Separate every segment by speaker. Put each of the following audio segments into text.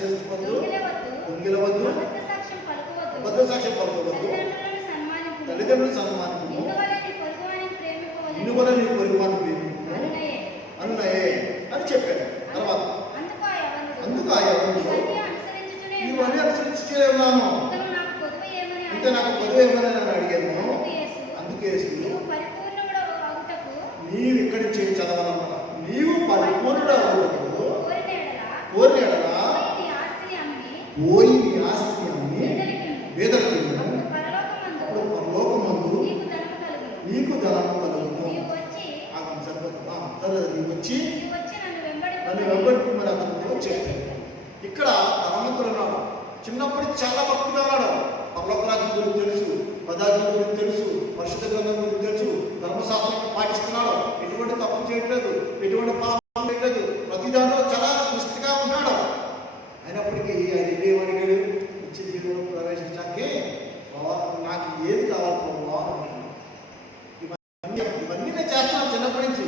Speaker 1: దూషించవద్దు
Speaker 2: కుంగిలవద్దు
Speaker 1: అబద్ధ పలుకోవద్దు.
Speaker 2: తల్లిదండ్రులు
Speaker 1: సన్మానము
Speaker 2: ఇందువల్ల కూడా నీ
Speaker 1: పొరుగువాన్ని
Speaker 2: ప్రేమించు అని చెప్పాను. తర్వాత
Speaker 1: అందుకు ఆయా
Speaker 2: అనుసరించే ఉన్నాను. ఇంకా నాకు పొదువు ఏమని నన్ను అడిగాను.
Speaker 1: అందుకే నీవు
Speaker 2: ఇక్కడి చదవాలన్నమాట నీవు పరిపూర్ణ
Speaker 1: కోరిన పోయి నీ ఆస్తిని అమ్మి
Speaker 2: పేదలకు
Speaker 1: అప్పుడు పరలోకమందు నీకు ధనము కలుగును
Speaker 2: సరే నీకు వచ్చి
Speaker 1: నన్ను
Speaker 2: వెంబడి మరి అతను చేస్తాడు ఇక్కడ ధనవంతుడు అన్నాడు చిన్నప్పుడు చాలా భక్తులు అన్నాడు పర్లోకరాజు గురించి తెలుసు ప్రజాజు గురించి తెలుసు పరిశుద్ధ గ్రంథం గురించి తెలుసు ధర్మశాస్త్రం పాటిస్తున్నాడు. ఎటువంటి తప్పు చేయట్లేదు ఎటువంటి పాపం చేయట్లేదు. ప్రతి దాంట్లో చాలా అయినప్పటికీ ఆయన ఏం అడిగాడు ఇచ్చి జీవితంలో ప్రవేశించాకే నాకు ఏది కావాలి ఇవన్నీ ఇవన్నీ నేను చేస్తున్నాను చిన్నప్పటి నుంచి.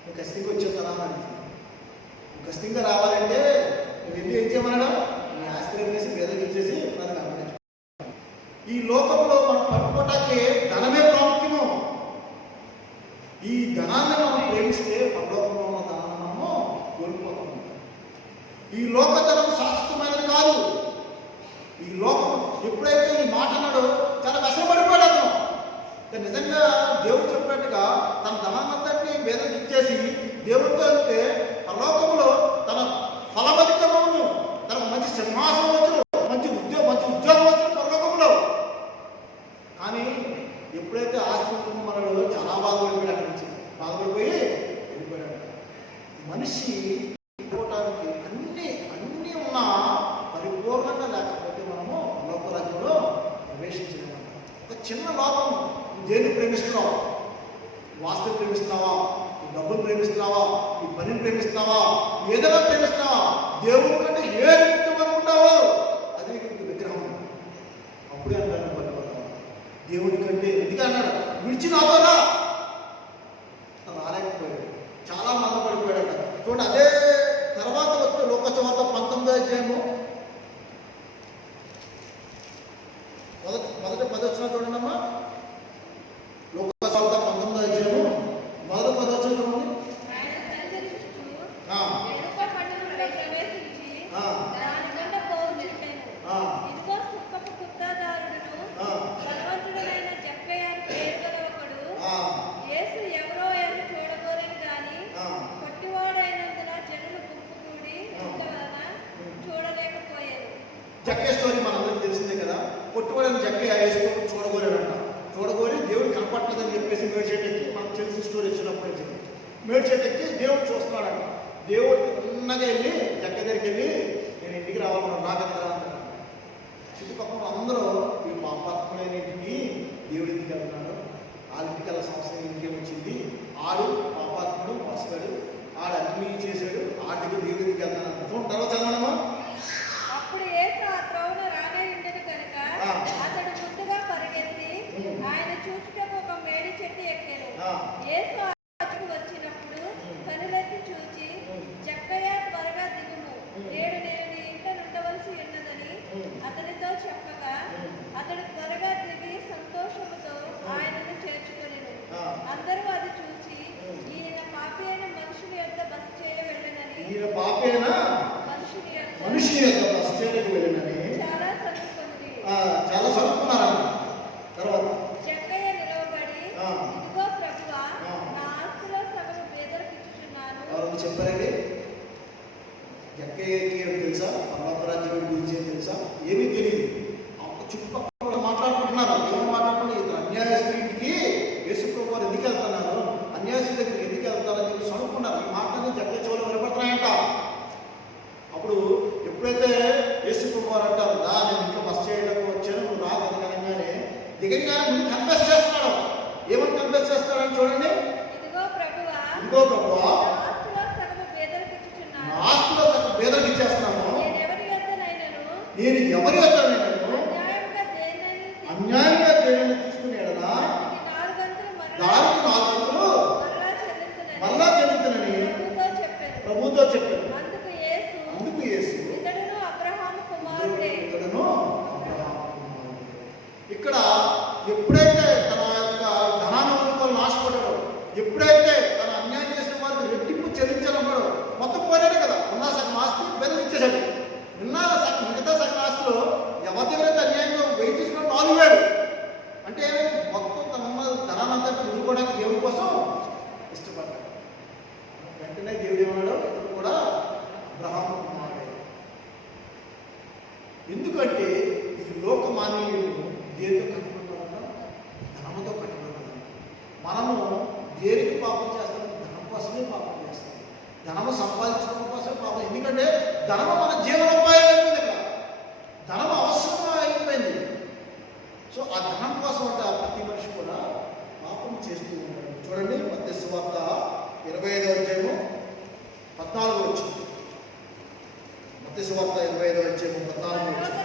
Speaker 2: నేను ఖచ్చితంగా వచ్చేస్తాను నువ్వు ఖచ్చితంగా రావాలంటే నువ్వు వెళ్ళి ఏం చేయమన్నాడు ఆశ్చర్యం ఆశ్రయం వేసి వేదం ఇచ్చేసి ఈ లోకంలో మనం పట్టుకోటాకే ధనమే ప్రాముఖ్యము. ఈ ధనాన్ని మనం ఈ లోకధనం శాశ్వతమైనది కాదు. ఈ లోకం ఎప్పుడైతే ఈ మాట అన్నాడో చాలా కష్టపడిపోయాడు అతను. నిజంగా దేవుడు చెప్పినట్టుగా తన ధనాన్నంతటినీ వేదనకి ఇచ్చేసి దేవుడితో వెళ్తే ఆ లోకం తర్వాత Где это దిగంగానే ముందు కన్ఫెస్ చేస్తున్నాడు ఏమని కన్ఫెస్ చేస్తాడని చూడండి.
Speaker 1: ఇదిగో ప్రభువా ఆస్తులో పేదలకు ఇచ్చేస్తున్నాము.
Speaker 2: నేను ఎవరి వద్ద ఎప్పుడైతే ధనము మన జీవనోపాయం అయిపోయింది ఇక్కడ ధనం అవసరం అయిపోయింది సో ఆ ధనం కోసం అంటే ఆ ప్రతి మనిషి కూడా పాపం చేస్తూ ఉంటాడు చూడండి మధ్య సువార్త ఇరవై ఐదవ అధ్యాయము పద్నాలుగు వచ్చింది మధ్య సువార్త ఇరవై ఐదవ అధ్యాయము పద్నాలుగు వచ్చింది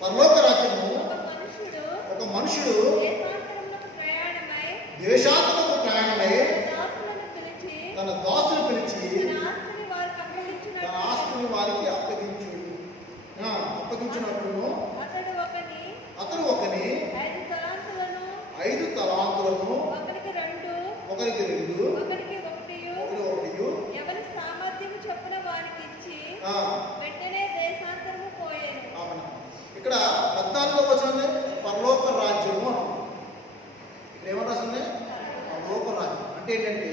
Speaker 2: పరలోక రాజ్యము
Speaker 1: ఒక మనుషుడు
Speaker 2: ఒక మనుషుడు
Speaker 1: దేశాంతరములకు ప్రయాణమై
Speaker 2: దేశాత్మకు ప్రయాణమై
Speaker 1: దాసులను పిలిచి
Speaker 2: తన దాసులు పిలిచి
Speaker 1: తన ఆస్తిని వారికి అప్పగించినట్లు
Speaker 2: తన ఆస్తిని వారికి అప్పగించు ఆ, అప్పగించినట్లును
Speaker 1: అతడు ఒకని
Speaker 2: అతను ఒకని
Speaker 1: ఐదు తలాంతులను
Speaker 2: ఐదు తలాంతులను
Speaker 1: ఒకరికి రెండు
Speaker 2: ఒకరికి రెండు
Speaker 1: ఒకరికి ఒకటియు
Speaker 2: ఒకటి ఒకటి
Speaker 1: ఎవరి సామర్థ్యం చొప్పున వారికి ఇచ్చి
Speaker 2: ఆ,
Speaker 1: వెంటనే దేశాంతరము పోయేను
Speaker 2: అవును. ఇక్కడ పద్నాలుగో వచనం పరలోక రాజ్యము అని ఉంది. ఇక్కడ ఏమని రాసింది పరలోక రాజ్యం అంటే ఏంటంటే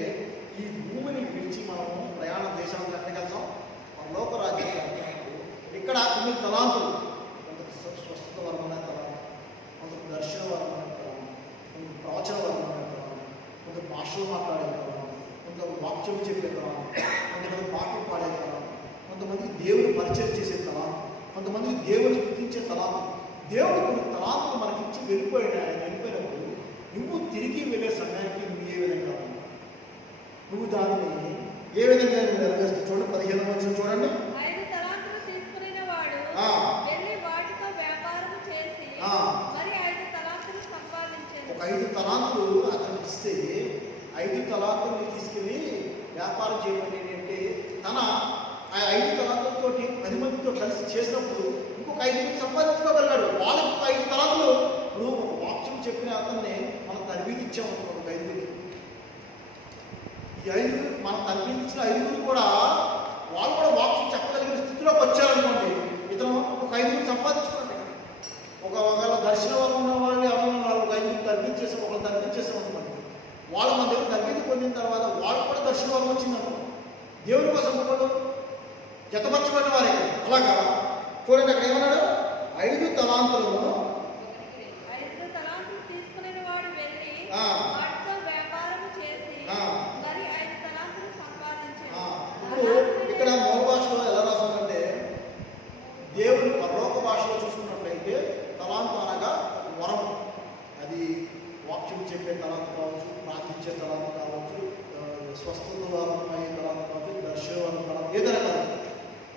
Speaker 2: ఈ భూమిని విడిచి మనము ప్రయాణ దేశాలకు ఎక్కడికి వెళ్తాం పరలోక రాజ్యం ఇక్కడ కొన్ని తలాంతులు కొందరు స్వ- స్వస్థత వరమైన తలాంతం కొందరు దర్శన వరమైన తలాంతం కొందరు ప్రవచన వరమైన తలాంతం కొందరు భాషలు మాట్లాడే తలాంతం కొందరు వాక్యం చెప్పే తలాంతం కొంతమంది పాటలు పాడే తలాంతం కొంతమంది దేవుని పరిచయం చేసే తలాంతం కొంతమంది దేవుని స్థుతించే తలాంతం. దేవుడు కొన్ని తలాంతులు మనకి ఇచ్చి వెళ్ళిపోయాడు ఆయన వెళ్ళిపోయినప్పుడు నువ్వు తిరిగి వెళ్ళే సమయానికి నువ్వు ఏ విధంగా? నువ్వు దానిని ఏ విధంగా నువ్వు నెరవేరుస్తావు? చూడండి పదిహేను వచ్చిన చూడండి. ఒక ఐదు తలాంతులు అతనికి ఇస్తే ఐదు తలాకుల్ని తీసుకెళ్ళి వ్యాపారం చేయడం ఏంటంటే తన ఆ ఐదు తలాకులతో పది మందితో కలిసి చేసినప్పుడు ఇంకొక ఐదు మంది సంపాదించుకోగలిగాడు. వాళ్ళకి ఒక ఐదు తలాకులు. నువ్వు ఒక వాక్యం చెప్పిన అతన్ని మనం తరబీది ఇచ్చాము ఒక ఐదుగురికి ఈ ఐదుగురు మనం తరబీది ఇచ్చిన ఐదుగురు కూడా వాళ్ళు కూడా వాక్యం చెప్పగలిగిన స్థితిలోకి వచ్చారనుకోండి ఇతను ఒక ఐదుగురు సంపాదించుకోండి ఒక ఒకవేళ దర్శనం వల్ల ఉన్న వాళ్ళు ఎవరైనా వాళ్ళు ఒక ఐదుగురు తగ్గించేసాం ఒకరు తగ్గించేసాం అనుకోండి వాళ్ళు మన దగ్గర తగ్గింది పొందిన తర్వాత వాళ్ళు కూడా దర్శన వల్ల దేవుని కోసం ఒకడు జతపరచబడిన వారే అలాగా చూడండి అక్కడ ఏమన్నాడు? ఐదు తలాంతులను
Speaker 1: ఐదు తలాంతులు తీసుకున్న వాడు వెళ్ళి
Speaker 2: ఆ.
Speaker 1: వాటితో వ్యాపారం చేసి
Speaker 2: ఆ.
Speaker 1: మరి ఐదు తలాంతులు సంపాదించాను
Speaker 2: ఆ, ఇప్పుడు ఇక్కడ మూల భాషలో ఎలా రాస్తుందంటే దేవుని పరలోక భాషలో చూసుకున్నట్లయితే తలాంతు అనగా వరం అది వాక్యం చెప్పే తలాంతు కావచ్చు ప్రార్థించే తలాంతు కావచ్చు ఆ, స్వస్థత వరం అయ్యే తలాంతు కావచ్చు దర్శన వరం తలాంతు ఏదైనా కావచ్చు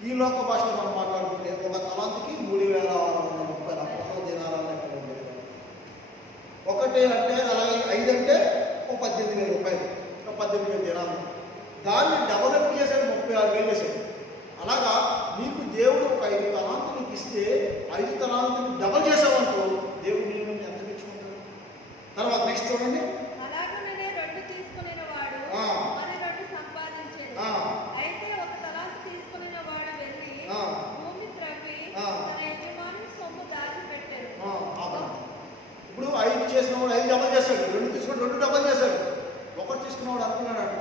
Speaker 2: ఈ లోక భాషలో మనం మాట్లాడుకుంటే ఒక తలాంతుకి మూడు వేల ఆరు వందల ముప్పై నాలుగు దినారాలు లెక్క ఉండేది ఒకటి అంటే అలాగే ఐదు అంటే ఒక పద్దెనిమిది వేల రూపాయలు. ఒక పద్దెనిమిది వేల దినాలు దాన్ని డెవలప్ చేశాడు ముప్పై ఆరు వేలు వేసాడు అలాగా నీకు దేవుడు ఒక ఐదు తలాంతులు నీకు ఇస్తే ఐదు తలాంతులు డబల్ చేసావనుకో దేవుడు నీ ఎంత తెచ్చుకుంటాడు? తర్వాత నెక్స్ట్ చూడండి
Speaker 1: అలాగనే రెండు తీసుకున్న వాడు
Speaker 2: ఆ.
Speaker 1: మరి రెండు సంపాదించాడు
Speaker 2: ఆ.
Speaker 1: అయితే ఒక తలాంతు తీసుకున్న వాడు వెళ్ళి
Speaker 2: ఆ.
Speaker 1: భూమి త్రవ్వి
Speaker 2: ఆ.
Speaker 1: తన యజమాని సొమ్ము దాచిపెట్టాడు
Speaker 2: ఆ, ఆపండి. ఇప్పుడు ఐదు చేసిన వాడు ఐదు డబల్ చేశాడు రెండు తీసుకుని రెండు డబల్ చేశాడు ఒకటి తీసుకున్నవాడు అనుకున్నాడంట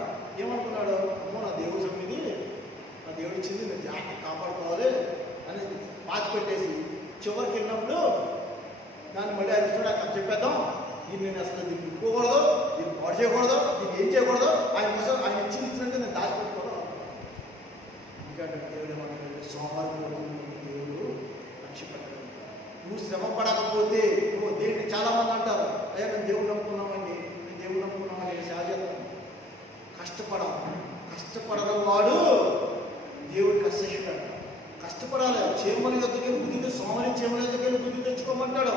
Speaker 2: ఏమనుకున్నాడు అమ్మో నా దేవుడు సొమ్మిది నా దేవుడు ఇచ్చింది నేను జాగ్రత్త కాపాడుకోవాలి అని పాతి పెట్టేసి చివరికి వెళ్ళినప్పుడు దాన్ని మళ్ళీ అది చూడ అక్కడ చెప్పేద్దాం. దీన్ని నేను అసలు దీన్ని ఇప్పుకోకూడదు దీన్ని పాడు చేయకూడదు దీన్ని ఏం చేయకూడదు. ఆయన కోసం ఆయన ఇచ్చింది ఇచ్చినట్టు నేను దాచిపెట్టుకోవడం ఎందుకంటే దేవుడు ఏమంటాడు సోమవారం దేవుడు రక్షపెట్టడం నువ్వు శ్రమ పడకపోతే నువ్వు దేవుడిని చాలా మంది అంటారు? అయ్యా మేము దేవుడు నమ్ముకున్నామండి మేము దేవుడు నమ్ముకున్నామని సేవ చేద్దాం కష్టపడాలి కష్టపడడం వాడు దేవుడికి అసహ్యుడు కష్టపడాలి. చేమల యొక్కకి బుద్ధి సోమని చేమల యొక్కకి బుద్ధి తెచ్చుకోమంటాడు.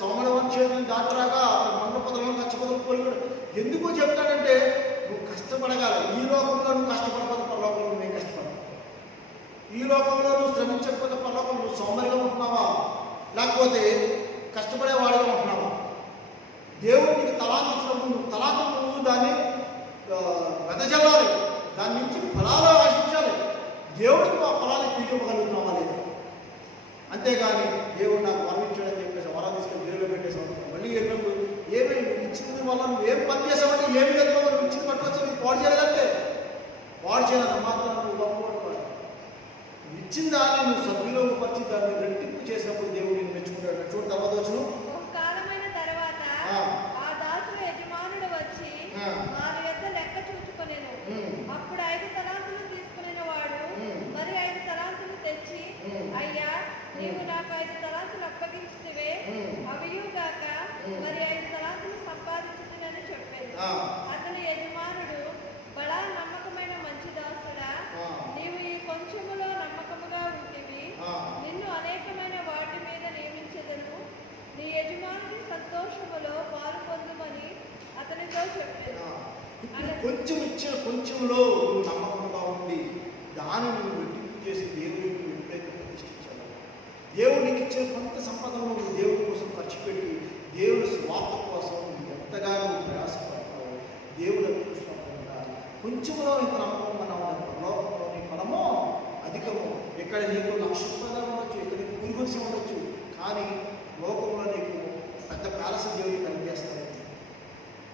Speaker 2: సోమల చేయడం దాటరాగా మండ పదవులు కష్టపదలు కోరుకోడు ఎందుకు చెప్తాడంటే నువ్వు కష్టపడగాలి. ఈ లోకంలో నువ్వు కష్టపడకపోతే పరలోకంలో నేను కష్టపడాలి ఈ లోకంలో నువ్వు శ్రమించకపోతే పరలోకంలో నువ్వు సోమరిగా ఉంటున్నావా? లేకపోతే కష్టపడే వాడిగా ఉంటున్నావా? దేవుడు నీకు తలాంత నువ్వు తలాంత దాన్ని వెదజల్లాలి దాని నుంచి ఫలాలు ఆశించాలి. దేవుడికి ఆ ఫలాలు తీయగలుగుతున్నావా లేదా? అంతేగాని దేవుడు నాకు వరం ఇచ్చాడని చెప్పేసి వరం తీసుకొని దేవుడు పెట్టేసి మళ్ళీ వెళ్ళినప్పుడు ఏమి నువ్వు ఇచ్చింది వల్ల నువ్వు ఏం పని చేసావంటే ఏమి లేదు నువ్వు ఇచ్చింది పట్టుకొచ్చి నీకు పాడు చేయలేదంటే? పాడు చేయాలంటే మాత్రం నువ్వు. నువ్వు ఇచ్చిన దాన్ని నువ్వు సద్వినియోగపరిచి దాన్ని రెట్టింపు చేసినప్పుడు దేవుడు నేను మెచ్చుకుంటాడు. చూడు తర్వాత వచ్చును
Speaker 1: కాలమైన తర్వాత
Speaker 2: ఆ.
Speaker 1: దాసుల యజమానుడు వచ్చి
Speaker 2: ఆ.
Speaker 1: వారి యొక్క లెక్క చూచుకొనెను
Speaker 2: ఉమ్.
Speaker 1: అప్పుడు ఐదు తలాంతులు తీసుకునే వాడు
Speaker 2: ఉమ్.
Speaker 1: మరి ఐదు తలాంతులు తెచ్చి
Speaker 2: ఉమ్.
Speaker 1: అయ్యా నీవు నాకు ఐదు తలాంతులు అప్పగించితివే
Speaker 2: ఉమ్.
Speaker 1: అవియు గాక
Speaker 2: ఉమ్.
Speaker 1: మరి ఐదు తలాంతులు సంపాదించుతునని చెప్పాను. అతని యజమానుడు బడా నమ్మకమైన మంచి దాసుడా. నీవు ఈ కొంచెములో నమ్మకముగా ఉంటివి. నిన్ను అనేకమైన వాటి మీద నియమించదను నీ యజమానుడి సంతోషములో పాలు పొందుమని అతనితో చెప్పాను
Speaker 2: కొంచెం ఇచ్చిన కొంచెంలో నువ్వు నమ్మకంగా ఉండి దాన్ని నువ్వు రెట్టింపు చేసి దేవుడికి నువ్వు ఎప్పుడైతే ప్రతిష్ఠించావు దేవుడు నీకు ఇచ్చిన కొంత సంపదను నువ్వు దేవుడి కోసం ఖర్చు పెట్టి దేవుడి స్వార్థ కోసం నువ్వు ఎంతగానో నువ్వు ప్రయాసపడతావు దేవుడు అది చూసినప్పుడు కొంచెంలో ఇంత నమ్మకం మనం లోకంలో నీ ఫలము అధికము ఇక్కడ నీకు లక్ష రూపాయలు ఉండొచ్చు ఇక్కడ నీకు కూలిగొలిసి ఉండొచ్చు కానీ లోకంలో నీకు పెద్ద ప్యాలెస్ దేవుడికి కలిగేస్తాయి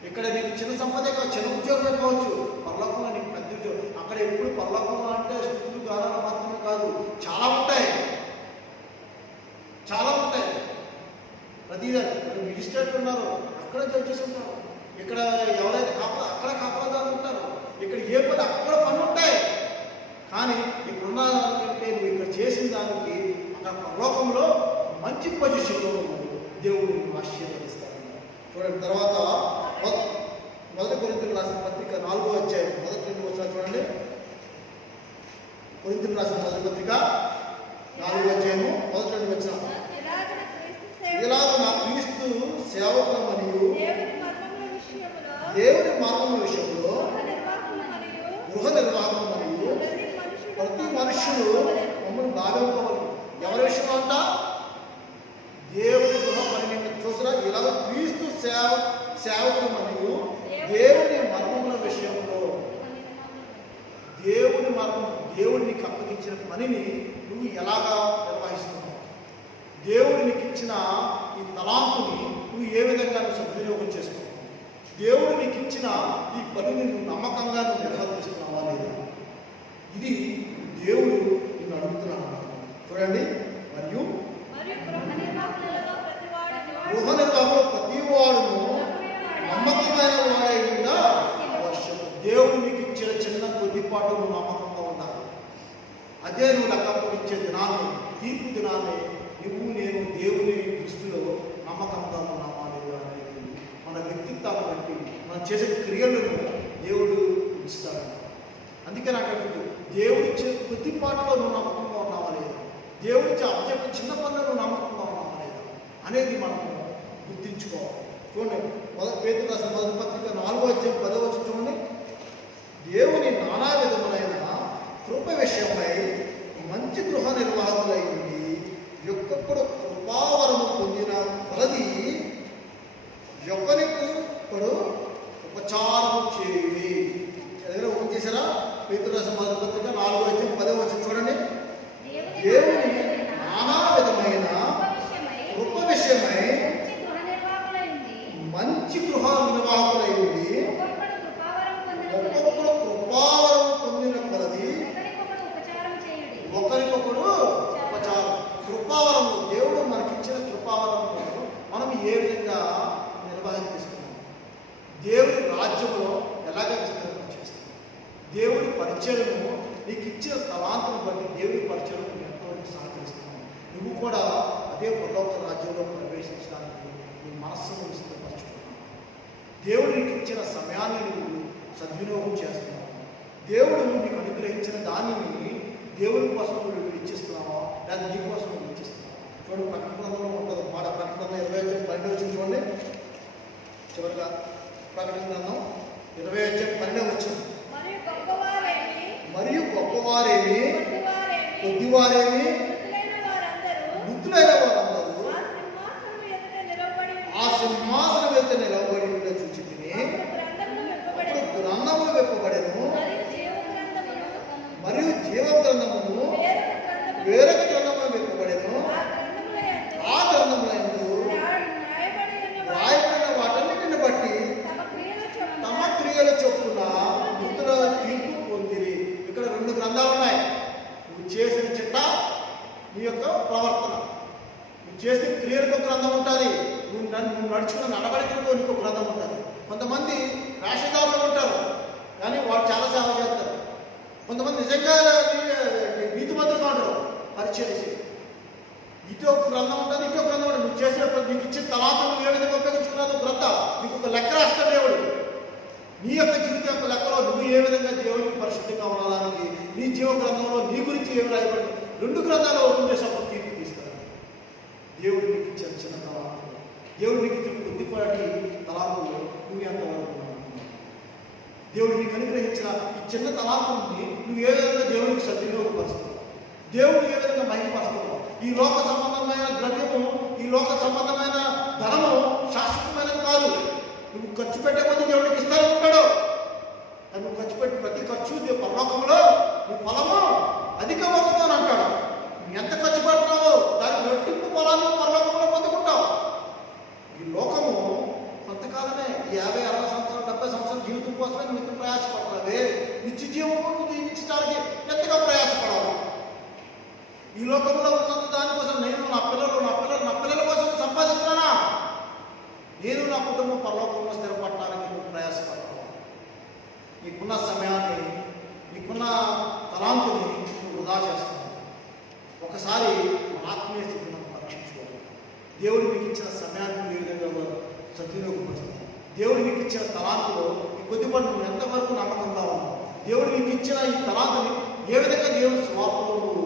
Speaker 2: ఇక్కడ నీకు చిన్న సంపదే కాదు చిన్న ఉద్యోగమే కావచ్చు పర్లోకంలో నీకు పెద్ద ఉద్యోగం. అక్కడ ఎప్పుడు పర్లోకంలో అంటే స్థుతులు గానాలు మాత్రమే కాదు చాలా ఉంటాయి. చాలా ఉంటాయి. ప్రతిదాని ఇక్కడ మిజిస్ట్రేట్ ఉన్నారు అక్కడ జడ్జెస్ ఉంటారు ఇక్కడ ఎవరైతే కాపలా అక్కడ కాపలాదారులు ఉంటారు ఇక్కడ ఏ పని అక్కడ పనులు ఉంటాయి. కానీ ఇప్పుడున్న చేసిన దానికి అక్కడ పరలోకంలో మంచి పొజిషన్లో దేవుడు నిన్ను ఆశీర్వదిస్తాడు. చూడండి తర్వాత మొద- మొదటి కొరింతలు రాసిన పత్రిక నాలుగో అధ్యాయం మొదటి రెండు వచ్చిన చూడండి. కొరింతలు రాసిన మొదటి పత్రిక నాలుగో అధ్యాయము మొదటి రెండు వచ్చిన ఇలాగ నా క్రీస్తు సేవకుల మరియు
Speaker 1: దేవుని
Speaker 2: మార్గం విషయంలో
Speaker 1: గృహ
Speaker 2: నిర్వాహం మరియు
Speaker 1: ప్రతి మనుషుడు
Speaker 2: ప్రతి మనుషుడు మమ్మల్ని ఎవరి విషయం అంట దేవుని గృహ పని చూసినా ఇలా క్రీస్తు సేవ సేవకులు మరియు దేవుని మర్మముల విషయంలో దేవుని మర్మం దేవుడు నీకు అప్పగించిన పనిని నువ్వు ఎలాగా నిర్వహిస్తున్నావు? దేవుడు నీకు ఇచ్చిన ఈ తలాంపుని నువ్వు ఏ విధంగా నువ్వు సద్వినియోగం చేసుకున్నావు? దేవుడు నీకు ఇచ్చిన ఈ పనిని నువ్వు నమ్మకంగా నువ్వు నిర్వర్తిస్తున్నావా లేదా? ఇది దేవుడు నిన్ను అడుగుతున్నాను చూడండి. మరియు
Speaker 1: గృహ
Speaker 2: నిర్వాహంలో ప్రతి వాడును నమ్మకమైన ఉందా అవశ్యం దేవుడు నీకు ఇచ్చిన చిన్న కొద్దిపాటు నువ్వు నమ్మకంగా ఉండాలి. అదే నువ్వు లెక్కప్పుడు ఇచ్చే దినాన్ని తీర్పు దినాన్ని నువ్వు నేను దేవుని దృష్టిలో నమ్మకంగా ఉన్నామా లేదా అనేది మన వ్యక్తిత్వాన్ని బట్టి మనం చేసే క్రియలను దేవుడు ఇస్తాడు అందుకే నాకు అడుగుతూ దేవుడు ఇచ్చే కొద్దిపాటులో నువ్వు నమ్మకంగా ఉన్నావా లేదా? దేవుడు ఇచ్చే చిన్న పనులు నువ్వు నమ్మకంగా ఉన్నావా లేదా? అనేది మనం గుర్తించుకోవాలి. చూడండి మొదటి పేరు రాసిన మొదటి పత్రిక నాలుగో అధ్యాయం పదో చూడండి. దేవుని నానా విధములైన కృప విషయమై మంచి గృహ నిర్వాహకులై ఉండి యొక్కప్పుడు కృపావరము పొందిన కొలది యొక్కనిప్పుడు ఉపచారం చేయుడి దగ్గర ఓపెన్ చేశారా పేతురు రాసిన మొదటి పత్రిక నాలుగో అధ్యాయం పదో వచ్చి చూడండి దేవుని నానా విధమైన కృప విషయమై మంచి గృహ నిర్వాహకులై ఉండి ఒక్కొక్కడు కృపావరం పొందిన కొలది ఒకరికొకడు ఉపచారం కృపావరం దేవుడు మనకిచ్చిన కృపావరం మనం ఏ విధంగా నిర్వహిస్తున్నాం దేవుడి రాజ్యంలో ఎలాగ విస్తరణ చేస్తాం పరిచయము నీకు ఇచ్చిన తలాంతను బట్టి దేవుడి పరిచయం ఎంతో సహకరిస్తున్నాను. నువ్వు కూడా అదే పరలోక రాజ్యంలో ప్రవేశించడానికి నీ మనస్సును విస్తరపరచుకున్నావు దేవుడు నీకు ఇచ్చిన సమయాన్ని నువ్వు సద్వినియోగం చేస్తున్నావు. దేవుడు నీకు అనుగ్రహించిన దానిని దేవుడి కోసం నువ్వు ఇచ్చిస్తున్నావా లేదా నీ కోసం నువ్వు ఇచ్చిస్తున్నావా చూడు ప్రకటనలో ఉంటుంది. మాట ప్రకటన ఇరవై ఐదు పన్నెండు వచ్చింది చూడండి. చివరిగా ప్రకటన గ్రంథం ఇరవై ఐదు పన్నెండు వచ్చింది.
Speaker 1: గొప్పవారేమి కొద్దివారేమి
Speaker 2: కొద్దివారేమి
Speaker 1: మృతులైన వారందరూ
Speaker 2: వృద్ధులైన వారందరూ
Speaker 1: ఆ సింహాసనం ఎదుట నిలబడి
Speaker 2: ఆ సింహాసనం మీద నిలబడి ఉండే చూచి తిని
Speaker 1: అప్పుడు గ్రంథములు విప్పబడెను.
Speaker 2: అప్పుడు గ్రంథములు విప్పబడెను
Speaker 1: మరియు జీవ గ్రంథములు
Speaker 2: మరియు జీవ గ్రంథమును
Speaker 1: వేరొక గ్రంథములు
Speaker 2: వేరొక గ్రంథములు విప్పబడెను
Speaker 1: ఆ గ్రంథముల యందు
Speaker 2: ఆ గ్రంథములందు
Speaker 1: రాయ- రాయబడి ఉన్న వారు
Speaker 2: రాయబడిన వాటన్నిటిని బట్టి
Speaker 1: తమ క్రియల చొప్పున
Speaker 2: తమ క్రియల చొప్పున మృతుల తీర్పు పొందిరి ఇక్కడ రెండు గ్రంథాలు ఉన్నాయి నువ్వు చేసిన చిట్ట చేసే క్రియలకు ఒక గ్రంథం ఉంటుంది. నువ్వు నువ్వు నడుచుకున్న నడవడికలకు నీకు గ్రంథం ఉంటుంది. కొంతమంది వేషధారులు ఉంటారు. కానీ వాడు చాలా సేవ చేస్తారు. కొంతమంది నిజంగా నీతిమంతులుగా ఉంటారు పరిచయం చేసి. ఇటు ఒక గ్రంథం ఉంటుంది ఇంకో గ్రంథం ఉంటుంది. నువ్వు చేసిన నీకు ఇచ్చిన తలాంతులు ఏ విధంగా ఉపయోగించుకున్నావు గ్రంథ. నీకు ఒక లెక్క రాస్తాడు దేవుడు. నీ యొక్క జీవిత యొక్క లెక్కలో నువ్వు ఏ విధంగా దేవుడికి పరిశుద్ధంగా ఉండడానికి నీ జీవ గ్రంథంలో నీ గురించి ఏమి రాయబడి రెండు గ్రంథాలు ఓపెన్ చేసినప్పుడు తీర్పు దేవుడు నీకు ఇచ్చిన చిన్న తలాంతులు దేవుడు నీకు ఇచ్చిన కొద్దిపాటి తలాంతులు నువ్వు ఎంత దేవుడు నీకు అనుగ్రహించిన ఈ చిన్న తలాంతుల్ని నువ్వు ఏ విధంగా దేవునికి సద్వినియోగపరుస్తావు దేవుడు ఏ విధంగా మహిమపరుస్తావు ఈ లోక సంబంధమైన ద్రవ్యము ఈ లోక సంబంధమైన ధనము శాశ్వతమైనది కాదు. నువ్వు ఖర్చు పెట్టే కొద్ది దేవుడికి ఇస్తానే అది నువ్వు ఖర్చు పెట్టి ప్రతి ఖర్చు నీ పరలోకంలో నీ ఫలము అధికమవుతుంది అంటాడు. నువ్వు ఎంత ఖర్చు పెడుతున్నావో దానికి రెట్టింపు ఫలాన్ని పరలోకంలో పొందుకుంటావు ఈ లోకము కొంతకాలమే ఈ యాభై అరవై సంవత్సరాలు డెబ్బై సంవత్సరాల జీవితం కోసమే నువ్వు ఎంత నిత్య జీవము నువ్వు జీవించడానికి ఎంతగా ప్రయాసపడాలి? ఈ లోకంలో ఉన్నంత దానికోసం నేను నా పిల్లలు నా పిల్లలు నా పిల్లల కోసం సంపాదిస్తున్నానా? నేను నా కుటుంబం పరలోకంలో స్థిరపడటానికి నువ్వు ప్రయాసపడతావు నీకున్న సమయాన్ని నీకున్న తలాంతుని నువ్వు వృధా చేస్తావు ఒకసారి ఆత్మీయ స్థితిని పరీక్షించుకోవాలి. దేవుడు మీకు ఇచ్చిన సమయాన్ని ఏ విధంగా సద్వినియోగపరుస్తుంది దేవుడు మీకు ఇచ్చిన తలాంతులో ఈ కొద్దిపాటు నువ్వు ఎంతవరకు నమ్మకంగా ఉన్నావు? దేవుడు మీకు ఇచ్చిన ఈ తలాంతుని ఏ విధంగా దేవుడి స్వార్థంలో నువ్వు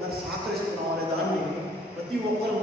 Speaker 2: దాన్ని సహకరిస్తున్నావు అనే దాన్ని ప్రతి ఒక్కరు